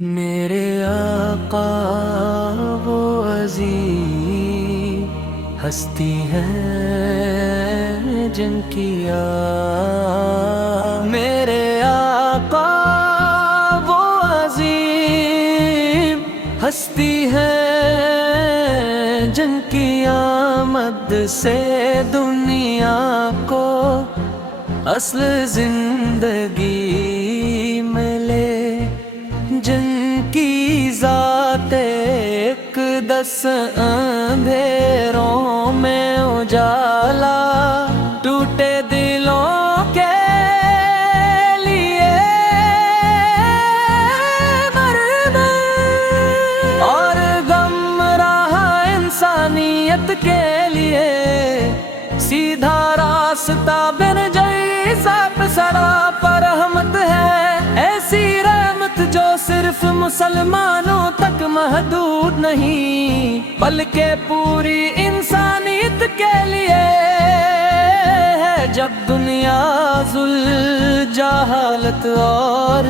میرے آقا وہ عظیم ہستی ہے جن کی میرے آقا وہ عظیم ہستی ہے جن کی آمد سے دنیا کو اصل زندگی ملے، جن کی ذات اقدس اندھیروں میں اجالا، ٹوٹے دلوں کے لیے مرمر اور غم رہا انسانیت کے لیے، سیدھا راستہ بن جیسا سڑا پر رحمت ہے، ایسی رحمت جو صرف مسلمانوں تک محدود نہیں بلکہ پوری انسانیت کے لیے ہے۔ جب دنیا ذوالجہالت اور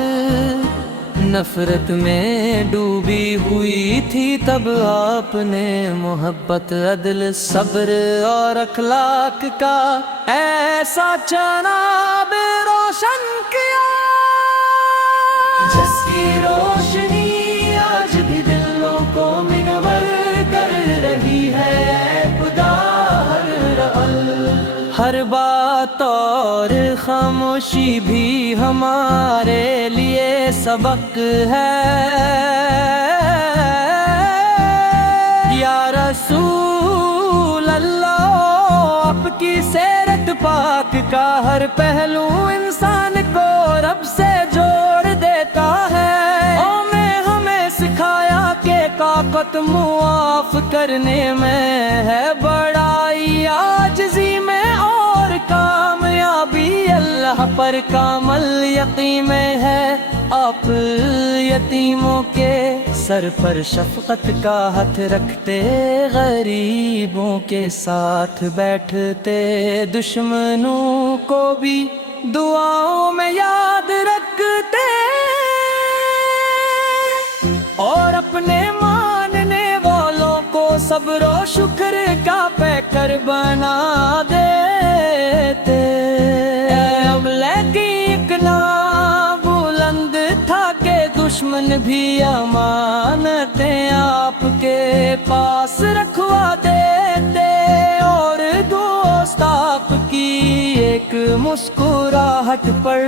نفرت میں ڈوبی ہوئی تھی، تب آپ نے محبت، عدل، صبر اور اخلاق کا ایسا چناب روشن کیا جس کی روشنی آج بھی دلوں کو منور کر رہی ہے۔ خدا ہر بات اور خاموشی بھی ہمارے لیے سبق ہے۔ یا رسول اللہ، آپ کی سیرت پاک کا ہر پہلو انسان کو رب سے جوڑ دیتا ہے۔ اور نے ہمیں سکھایا کہ طاقت معاف کرنے میں ہے، بڑائی عاجزی میں، اور کامیابی اللہ پر کامل یقین میں ہے۔ آپ یتیموں کے سر پر شفقت کا ہاتھ رکھتے، غریبوں کے ساتھ بیٹھتے، دشمنوں کو بھی دعاؤں میں یاد رکھتے، اور اپنے ماننے والوں کو صبر و شکر کا پیکر بنا دیتے۔ اب لیکن بلند تھا کہ دشمن بھی امانتیں آپ کے پاس رکھوا دیتے، اور دوست آپ کی ایک مسکراہٹ پر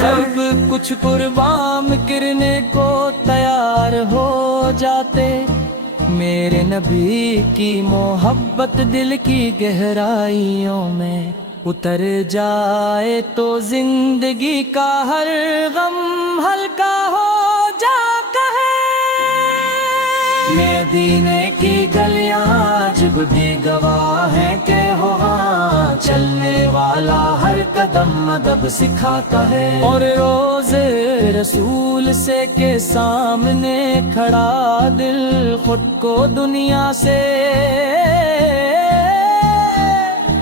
سب کچھ قربان کرنے کو تیار ہو جاتے۔ میرے نبی کی محبت دل کی گہرائیوں میں اتر جائے تو زندگی کا ہر غم ہلکا ہو جاتا ہے۔ مدینے کی گلیاں آج بھی گواہ ہیں کہ وہاں چلنے والا ہر قدم ادب سکھاتا ہے، اور روز رسول سے کے سامنے کھڑا دل خود کو دنیا سے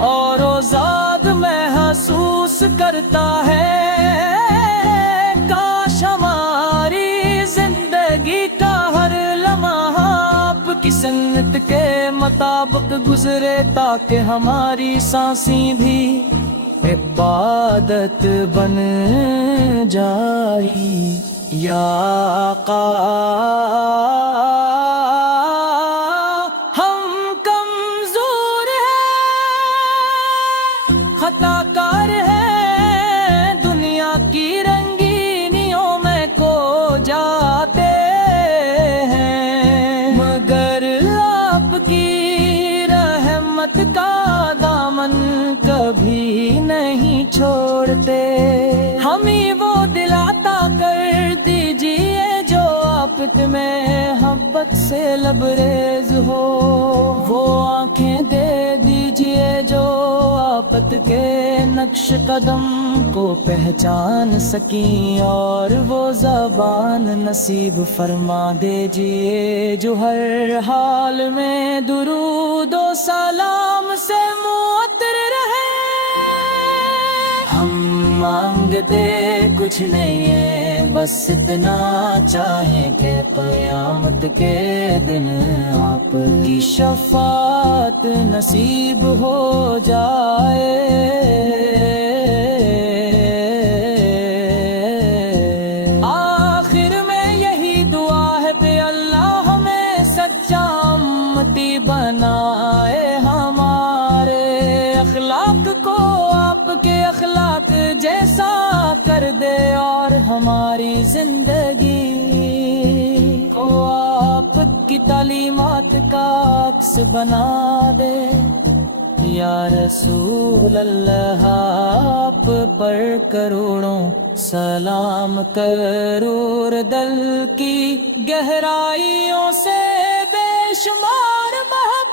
اور آزاد محسوس کرتا ہے۔ کاش ہماری زندگی کا ہر لمحہ آپ کی سنت کے مطابق گزرے، تاکہ ہماری سانسیں بھی عبادت بن جائی۔ یا آقا، ہم کمزور ہیں، خطا کار ہیں، دنیا کی رنگینیوں میں کھو جاتے ہیں، مگر آپ کی رحمت کا دامن کبھی نہیں چھوڑتے۔ ہمیں وہ دل عطا کر دیجئے جو آفت میں محبت سے لبریز ہو، وہ آنکھیں دے دیجئے جو آفت کے نقش قدم کو پہچان سکیں، اور وہ زبان نصیب فرما دیجئے جو ہر حال میں درود و سلام سے معطر رہے۔ ہم مانگتے کچھ نہیں ہے، بس اتنا چاہیں کہ قیامت کے دن آپ کی شفاعت نصیب ہو جائے۔ آخر میں یہی دعا ہے کہ اللہ ہمیں سچا امتی بنائے، ہمارے اخلاق کو آپ کے اخلاق جیسا کر دے، اور ہماری زندگی کو آپ کی تعلیمات کا عکس بنا دے۔ یا رسول اللہ آپ پر کروڑوں سلام، کرور دل کی گہرائیوں سے بے شمار محبت